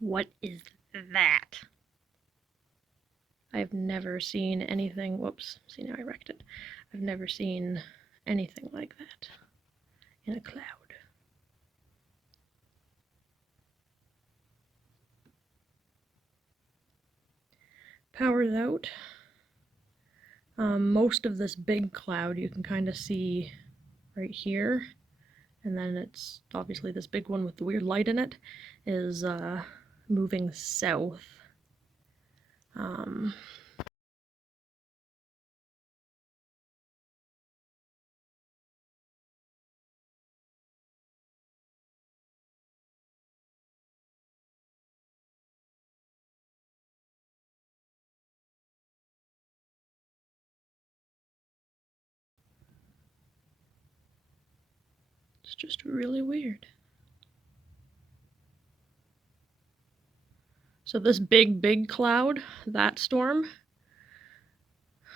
What is that? I've never seen anything. Whoops, see, now I wrecked it. I've never seen anything like that in a cloud. Power's out. Most of this big cloud you can kind of see right here, and then it's obviously this big one with the weird light in it is moving south. It's just really weird. So this big cloud, that storm,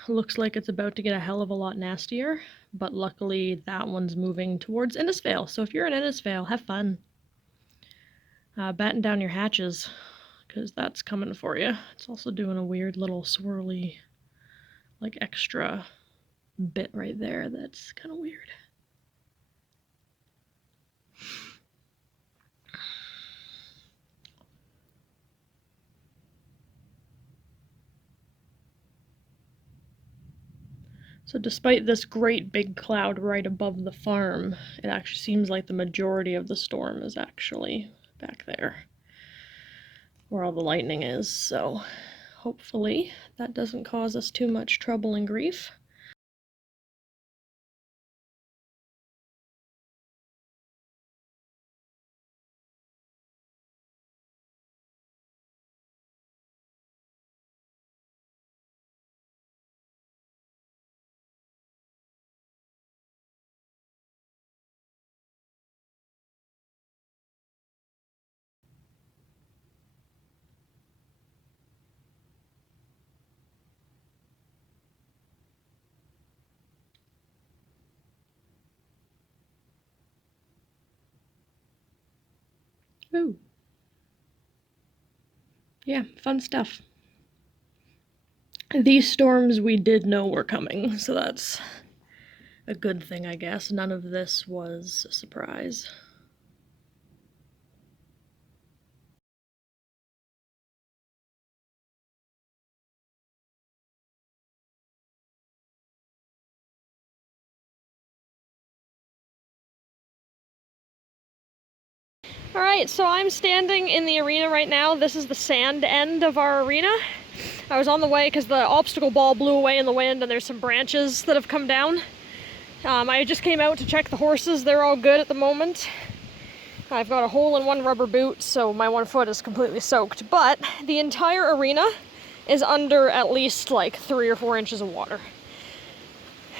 looks like it's about to get a hell of a lot nastier, but luckily that one's moving towards Innisfail. So if you're in Innisfail, have fun. Batten down your hatches, because that's coming for you. It's also doing a weird little swirly, like extra bit right there that's kind of weird. So despite this great big cloud right above the farm, it actually seems like the majority of the storm is actually back there, where all the lightning is, so hopefully that doesn't cause us too much trouble and grief. Ooh. Yeah, fun stuff. These storms we did know were coming, so that's a good thing, I guess. None of this was a surprise. Alright, so I'm standing in the arena right now. This is the sand end of our arena. I was on the way because the obstacle ball blew away in the wind and there's some branches that have come down. I just came out to check the horses. They're all good at the moment. I've got a hole in one rubber boot, so my one foot is completely soaked, but the entire arena is under at least like 3 or 4 inches of water,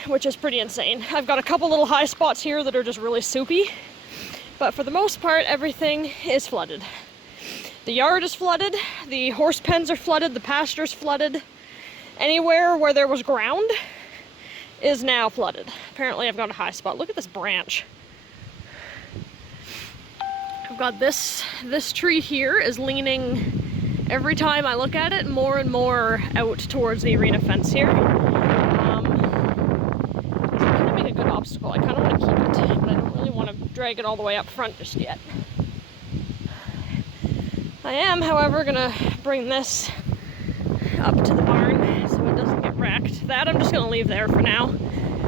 which is pretty insane. I've got a couple little high spots here that are just really soupy, but for the most part, everything is flooded. The yard is flooded, the horse pens are flooded, the pasture's flooded. Anywhere where there was ground is now flooded. Apparently I've got a high spot. Look at this branch. I've got this tree here is leaning, every time I look at it, more and more out towards the arena fence here. It's going to make a good obstacle. I kind of want to keep it, but I don't really want to drag it all the way up front just yet. I am, however, going to bring this up to the barn so it doesn't get wrecked. That I'm just going to leave there for now,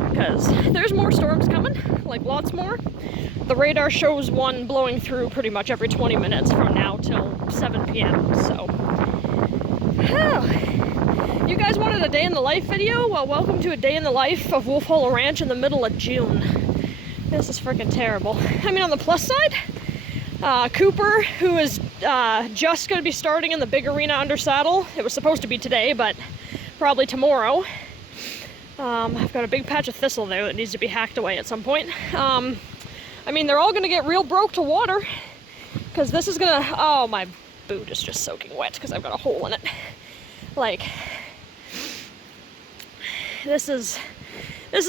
because there's more storms coming, like lots more. The radar shows one blowing through pretty much every 20 minutes from now till 7 p.m. So, you guys wanted a day in the life video? Well, welcome to a day in the life of Wolf Hollow Ranch in the middle of June. This is freaking terrible. I mean, on the plus side, Cooper, who is just going to be starting in the big arena under saddle. It was supposed to be today, but probably tomorrow. I've got a big patch of thistle there that needs to be hacked away at some point. I mean, they're all going to get real broke to water, because this is going to... Oh, my boot is just soaking wet because I've got a hole in it. Like, this is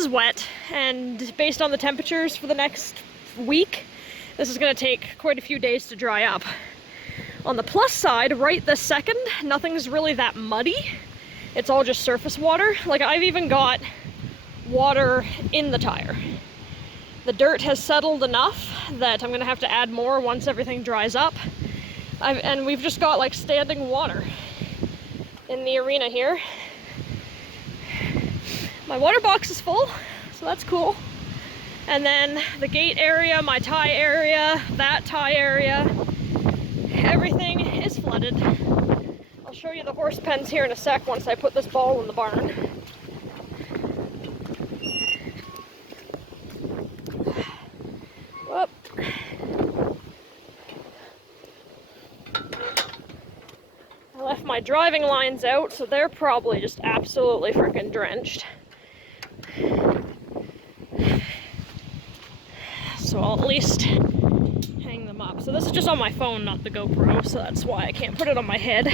wet, and based on the temperatures for the next week, this is going to take quite a few days to dry up. On the plus side, right this second, nothing's really that muddy. It's all just surface water. Like, I've even got water in the tire. The dirt has settled enough that I'm gonna have to add more once everything dries up. And we've just got like standing water in the arena here. My water box is full, so that's cool. And then the gate area, my tie area, that tie area, everything is flooded. I'll show you the horse pens here in a sec once I put this ball in the barn. Whoop. I left my driving lines out, so they're probably just absolutely freaking drenched. So I'll at least hang them up. So this is just on my phone, not the GoPro, so that's why I can't put it on my head.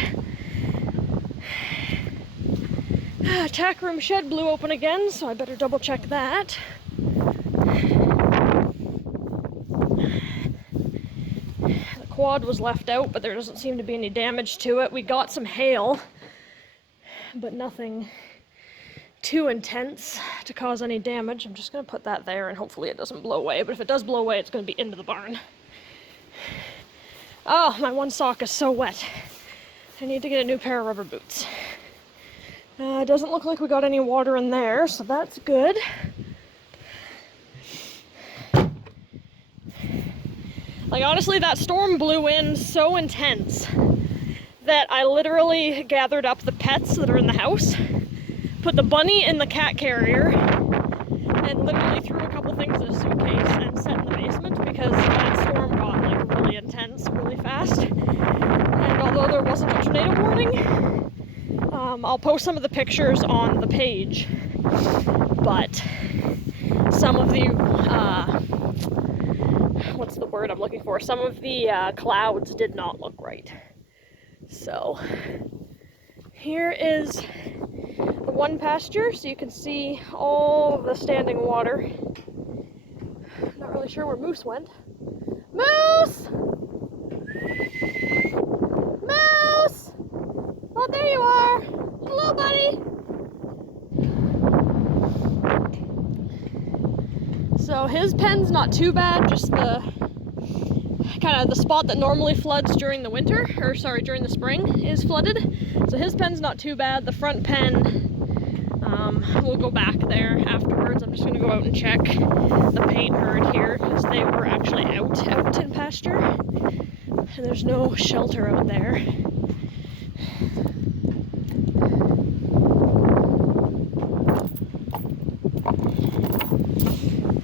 Tack room shed blew open again, so I better double check that. The quad was left out, but there doesn't seem to be any damage to it. We got some hail, but nothing too intense to cause any damage. I'm just going to put that there and hopefully it doesn't blow away, but if it does blow away, it's going to be into the barn. Oh, my one sock is so wet. I need to get a new pair of rubber boots. It doesn't look like we got any water in there, so that's good. Like, honestly, that storm blew in so intense that I literally gathered up the pets that are in the house, put the bunny in the cat carrier, and literally threw a couple things in a suitcase and set in the basement because that storm got like really intense really fast. And although there wasn't a tornado warning, I'll post some of the pictures on the page, but some of the, what's the word I'm looking for? Some of the clouds did not look right. So here is the one pasture, so you can see all of the standing water. I'm not really sure where Moose went. Moose! Moose! Oh, there you are! Hello, buddy! So his pen's not too bad, just the kind of the spot that normally floods during the winter, or sorry, during the spring is flooded. So his pen's not too bad. The front pen, we'll go back there afterwards. I'm just going to go out and check the paint herd here because they were actually out in pasture. And there's no shelter out there.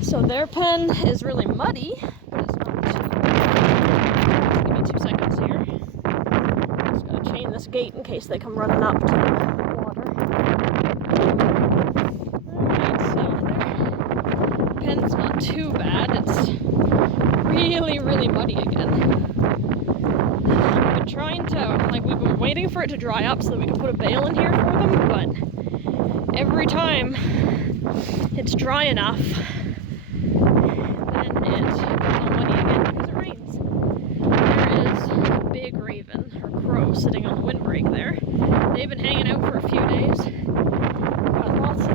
So their pen is really muddy, but it's not. Give me 2 seconds here. Just gotta chain this gate in case they come running up to the water. Alright, so their pen's not too bad. It's really, really muddy again. I've been trying to, we've been waiting for it to dry up so that we can put a bale in here for them, but every time it's dry enough, then it gets all muddy again because it rains. There is a big raven, or crow, sitting on the windbreak there. They've been hanging out for a few days. Got lots of...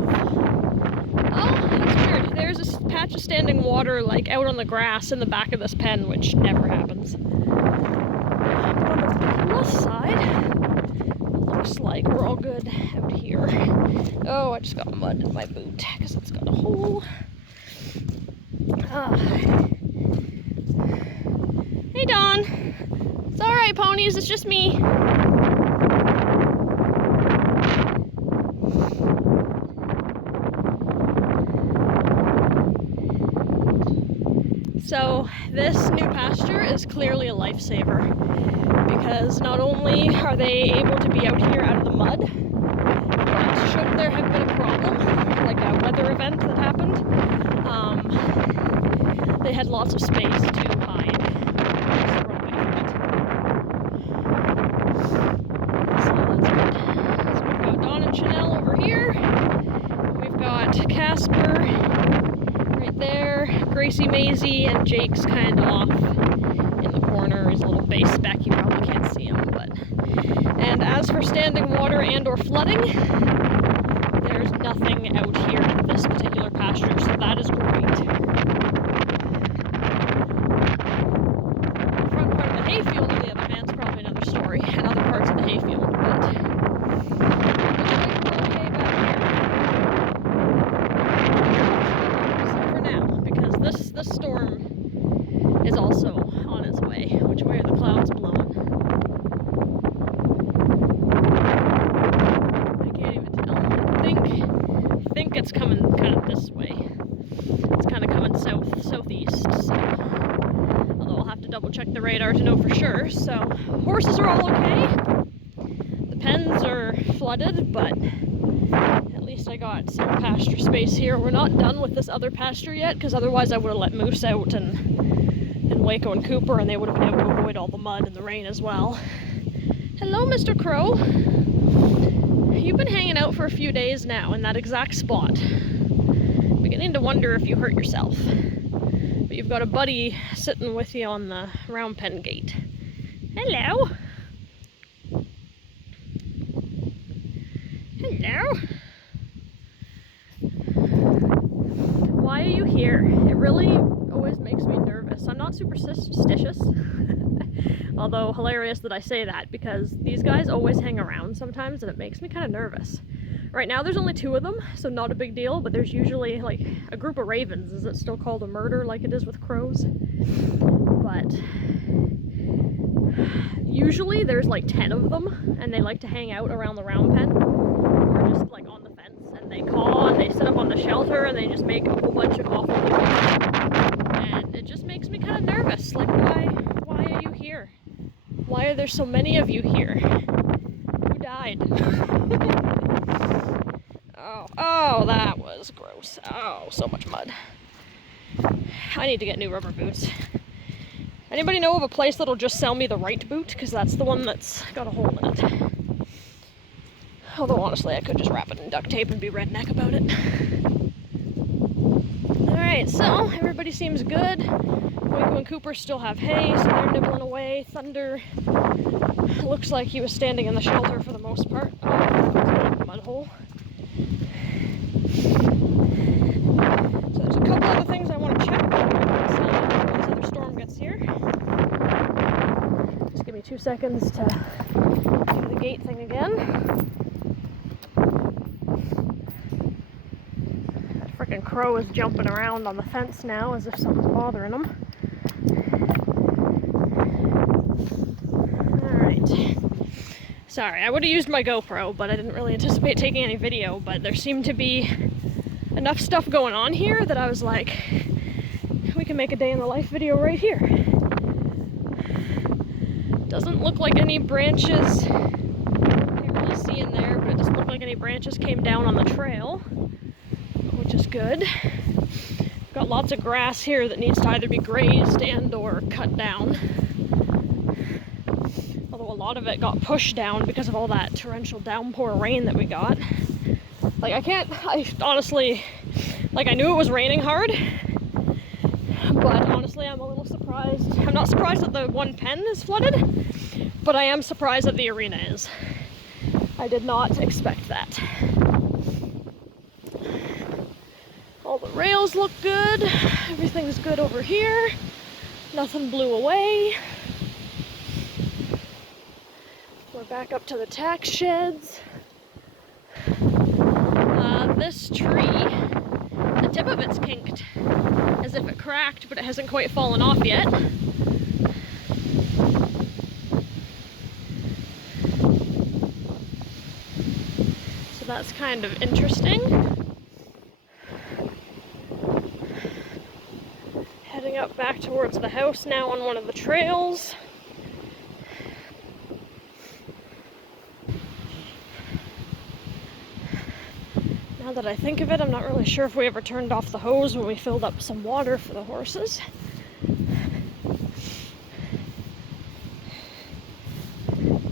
Oh, that's weird. There's a patch of standing water, out on the grass in the back of this pen, which never happens. But on the plus side, looks like we're all good out here. Oh, I just got mud in my boot because it's got a hole. Hey, Dawn. It's alright, ponies. It's just me. So this new pasture is clearly a lifesaver because not only are they able to be out here out of the mud, but should there have been a problem, like a weather event that happened, they had lots of space to hide. So that's good. So we've got Dawn and Chanel over here. We've got Casper right there, Gracie, Maisie, and Jake's kind of off in the corner. He's a little base speck, you probably can't see him, but... And as for standing water and or flooding, there's nothing out here in this particular pasture, so that is great. The front part of the hayfield, on the other hand, is probably another story, and other parts of the hayfield, but... This storm is also on its way. Which way are the clouds blowing? I can't even tell. I think it's coming kind of this way. It's kind of coming southeast, so... Although I'll have to double check the radar to know for sure. So, horses are all okay. The pens are flooded, but... At least I got some pasture space here. We're not done with this other pasture yet, because otherwise I would have let Moose out and Waco and Cooper, and they would have been able to avoid all the mud and the rain as well. Hello, Mr. Crow. You've been hanging out for a few days now in that exact spot. Beginning to wonder if you hurt yourself. But you've got a buddy sitting with you on the round pen gate. Hello. Hello. Why are you here? It really always makes me nervous. I'm not superstitious, although hilarious that I say that because these guys always hang around sometimes and it makes me kind of nervous. Right now there's only 2 of them, so not a big deal, but there's usually a group of ravens. Is it still called a murder like it is with crows? But usually there's 10 of them and they like to hang out around the round pen or just on the fence, and they caw and they sit up on the shelter and they just make a whole bunch of awful noises. And it just makes me kind of nervous. Why are you here? Why are there so many of you here? Who died? Oh, that was gross. Oh, so much mud. I need to get new rubber boots. Anybody know of a place that'll just sell me the right boot? Because that's the one that's got a hole in it. Although honestly, I could just wrap it in duct tape and be redneck about it. Alright, so everybody seems good. Waco and Cooper still have hay, so they're nibbling away. Thunder looks like he was standing in the shelter for the most part. Oh, that's a mud hole. So there's a couple other things I want to check before this other storm gets here. Just give me 2 seconds to do the gate thing again. That frickin' crow is jumping around on the fence now as if something's bothering him. Alright. Sorry, I would have used my GoPro, but I didn't really anticipate taking any video, but there seemed to be enough stuff going on here that I was like, we can make a day in the life video right here. Doesn't look like any branches, can't really see in there, but it doesn't look like any branches came down on the trail, which is good. Got lots of grass here that needs to either be grazed and or cut down. Although a lot of it got pushed down because of all that torrential downpour rain that we got. Like I honestly, like I knew it was raining hard, but honestly I'm a little surprised. I'm not surprised that the one pen is flooded, but I am surprised that the arena is. I did not expect that. All the rails look good. Everything's good over here. Nothing blew away. We're back up to the tack sheds. This tree, the tip of it's kinked as if it cracked, but it hasn't quite fallen off yet. So that's kind of interesting. Heading up back towards the house now on one of the trails. Now that I think of it, I'm not really sure if we ever turned off the hose when we filled up some water for the horses.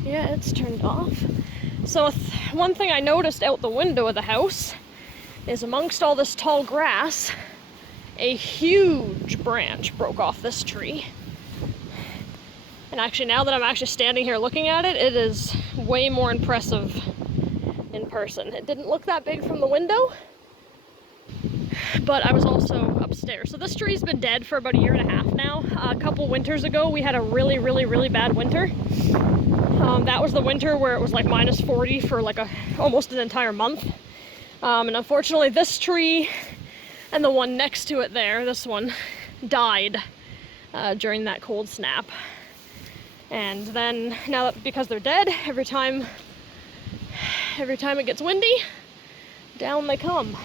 Yeah, it's turned off. So one thing I noticed out the window of the house is amongst all this tall grass, a huge branch broke off this tree. And actually, now that I'm actually standing here looking at it, it is way more impressive in person. It didn't look that big from the window, but I was also upstairs. So this tree's been dead for about 1.5 years now. A couple winters ago, we had a really bad winter. That was the winter where it was like -40 for like almost an entire month. And unfortunately, this tree and the one next to it there, this one, died during that cold snap. And then now that because they're dead, every time it gets windy, down they come.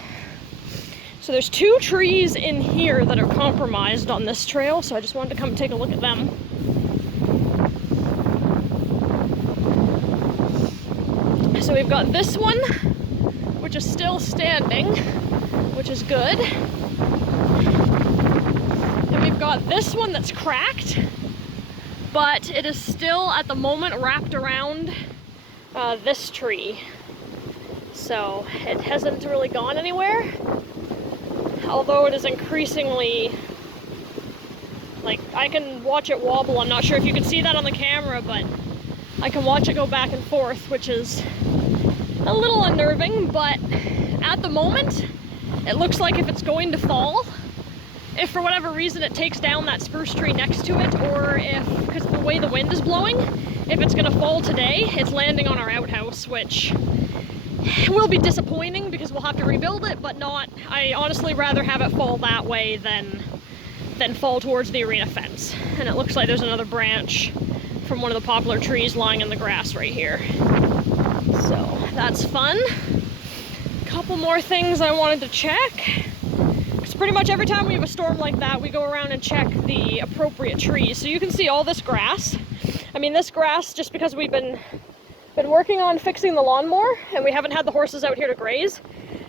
So there's 2 trees in here that are compromised on this trail, so I just wanted to come take a look at them. So we've got this one, which is still standing, which is good. And we've got this one that's cracked, but it is still at the moment wrapped around this tree. So it hasn't really gone anywhere, although it is increasingly, like, I can watch it wobble. I'm not sure if you can see that on the camera, but I can watch it go back and forth, which is a little unnerving. But at the moment, it looks like if it's going to fall, if for whatever reason it takes down that spruce tree next to it, or if, because of the way the wind is blowing, if it's gonna fall today, it's landing on our outhouse, which will be disappointing because we'll have to rebuild it, but not, I honestly rather have it fall that way than fall towards the arena fence. And it looks like there's another branch from one of the poplar trees lying in the grass right here. So that's fun. A couple more things I wanted to check. Because pretty much every time we have a storm like that, we go around and check the appropriate trees. So you can see all this grass. I mean, this grass, just because we've been working on fixing the lawnmower and we haven't had the horses out here to graze,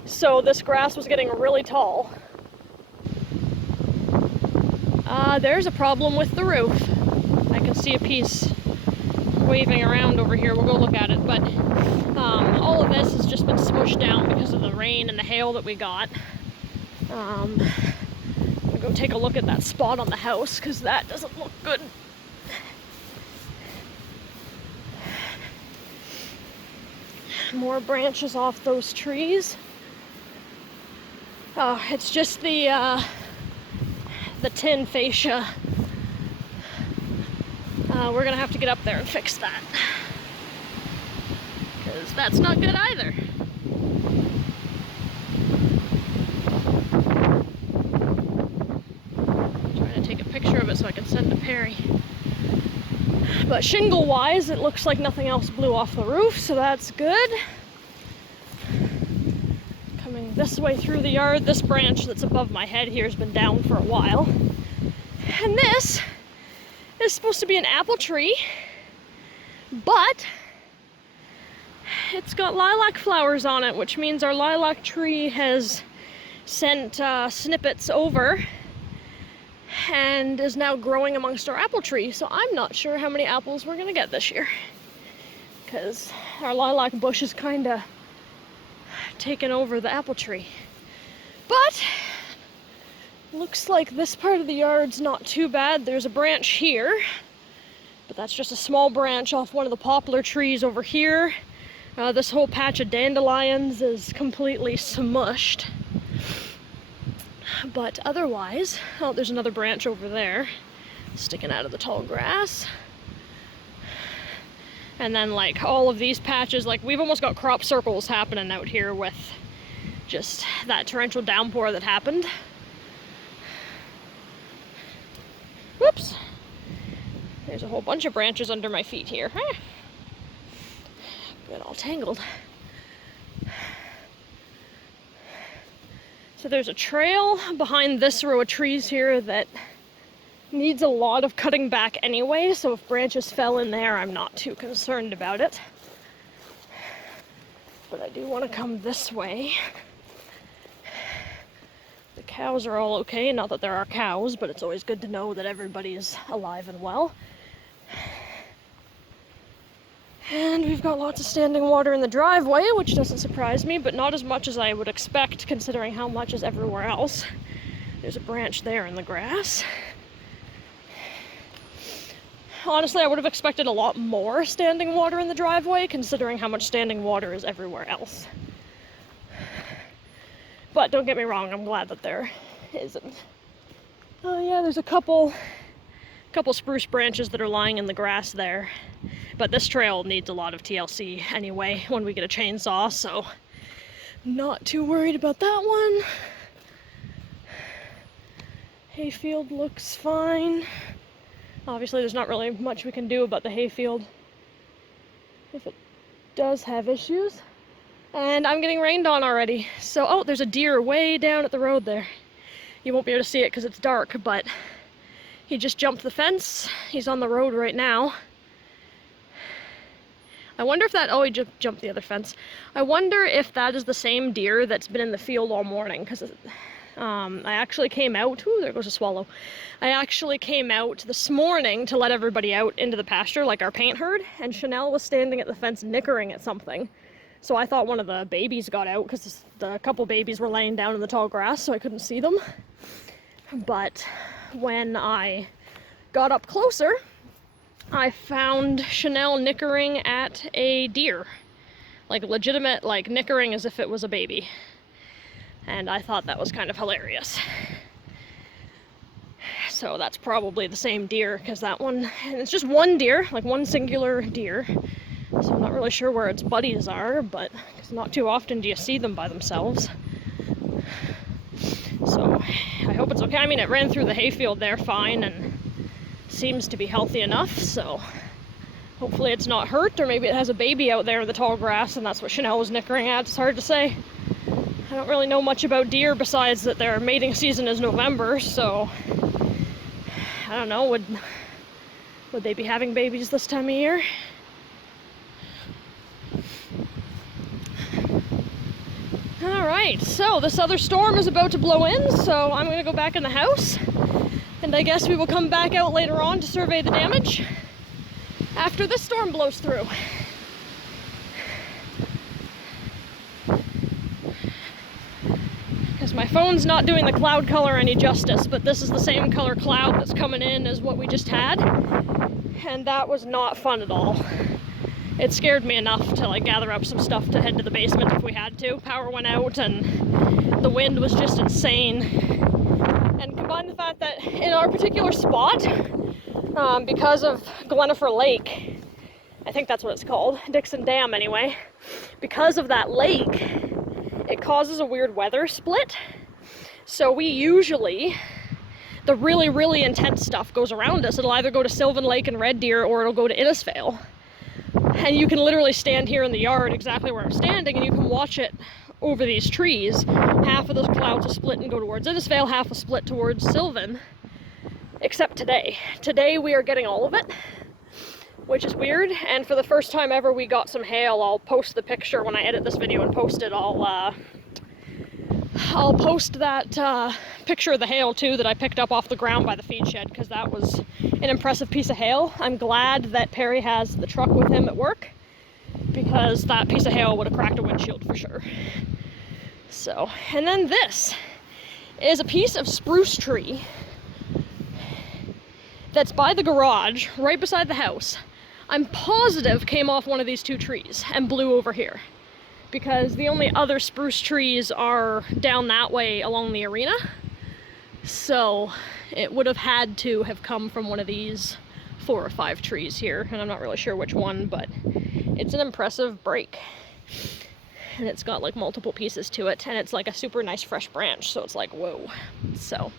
so this grass was getting really tall. There's a problem with the roof. I can see a piece waving around over here. We'll go look at it, but all of this has just been smushed down because of the rain and the hail that we got. I'll go take a look at that spot on the house because that doesn't look good. More branches off those trees. Oh, it's just the tin fascia. We're gonna have to get up there and fix that, because that's not good either. I'm trying to take a picture of it so I can send to Perry. But shingle-wise, it looks like nothing else blew off the roof, so that's good. Coming this way through the yard. This branch that's above my head here has been down for a while. And this is supposed to be an apple tree, but it's got lilac flowers on it, which means our lilac tree has sent snippets over and is now growing amongst our apple tree. So I'm not sure how many apples we're gonna get this year, because our lilac bush is kind of taken over the apple tree. But looks like this part of the yard's not too bad. There's a branch here, but that's just a small branch off one of the poplar trees over here. This whole patch of dandelions is completely smushed. But otherwise, oh, there's another branch over there sticking out of the tall grass. And then like all of these patches, like we've almost got crop circles happening out here with just that torrential downpour that happened. Whoops. There's a whole bunch of branches under my feet here. Got all tangled. So there's a trail behind this row of trees here that needs a lot of cutting back anyway, so if branches fell in there, I'm not too concerned about it. But I do want to come this way. The cows are all okay, not that there are cows, but it's always good to know that everybody's alive and well. And we've got lots of standing water in the driveway, which doesn't surprise me, but not as much as I would expect considering how much is everywhere else. There's a branch there in the grass. Honestly, I would have expected a lot more standing water in the driveway considering how much standing water is everywhere else. But don't get me wrong, I'm glad that there isn't. Oh yeah, there's a couple spruce branches that are lying in the grass there. But this trail needs a lot of TLC anyway when we get a chainsaw, so not too worried about that one. Hayfield looks fine. Obviously there's not really much we can do about the hayfield if it does have issues. And I'm getting rained on already. So, oh, there's a deer way down at the road there. You won't be able to see it because it's dark, but he just jumped the fence. He's on the road right now. I wonder if that, oh, he just jumped the other fence. I wonder if that is the same deer that's been in the field all morning, because I actually came out, ooh, there goes a swallow. I actually came out this morning to let everybody out into the pasture, like our paint herd, and Chanel was standing at the fence nickering at something. So I thought one of the babies got out, because the couple babies were laying down in the tall grass, so I couldn't see them. But when I got up closer, I found Chanel nickering at a deer. Like legitimate, like nickering as if it was a baby. And I thought that was kind of hilarious. So that's probably the same deer, because that one, and it's just one deer, like one singular deer. So I'm not really sure where its buddies are, but it's not too often do you see them by themselves. So I hope it's okay. I mean, it ran through the hayfield there fine and seems to be healthy enough, so hopefully it's not hurt, or maybe it has a baby out there in the tall grass and that's what Chanel was nickering at. It's hard to say. I don't really know much about deer besides that their mating season is November, so I don't know, would they be having babies this time of year? Alright, so this other storm is about to blow in, so I'm going to go back in the house. And I guess we will come back out later on to survey the damage after this storm blows through. Because my phone's not doing the cloud color any justice, but this is the same color cloud that's coming in as what we just had. And that was not fun at all. It scared me enough to like gather up some stuff to head to the basement if we had to. Power went out and the wind was just insane. And combine the fact that in our particular spot, because of Glenifer Lake, I think that's what it's called, Dixon Dam anyway, because of that lake, it causes a weird weather split. So we usually, the really, really intense stuff goes around us. It'll either go to Sylvan Lake and Red Deer, or it'll go to Innisfail. And you can literally stand here in the yard exactly where I'm standing and you can watch it over these trees, half of those clouds will split and go towards Innisfail, half will split towards Sylvan, except today. Today we are getting all of it, which is weird, and for the first time ever we got some hail. I'll post the picture when I edit this video and post it. I'll post that picture of the hail too that I picked up off the ground by the feed shed, because that was an impressive piece of hail. I'm glad that Perry has the truck with him at work, because that piece of hail would have cracked a windshield for sure. So, and then this is a piece of spruce tree that's by the garage, right beside the house. I'm positive came off one of these two trees and blew over here, because the only other spruce trees are down that way along the arena. So it would have had to have come from one of these 4 or 5 trees here, and I'm not really sure which one, but it's an impressive break. And it's got like multiple pieces to it, and it's like a super nice fresh branch, so it's like, whoa. So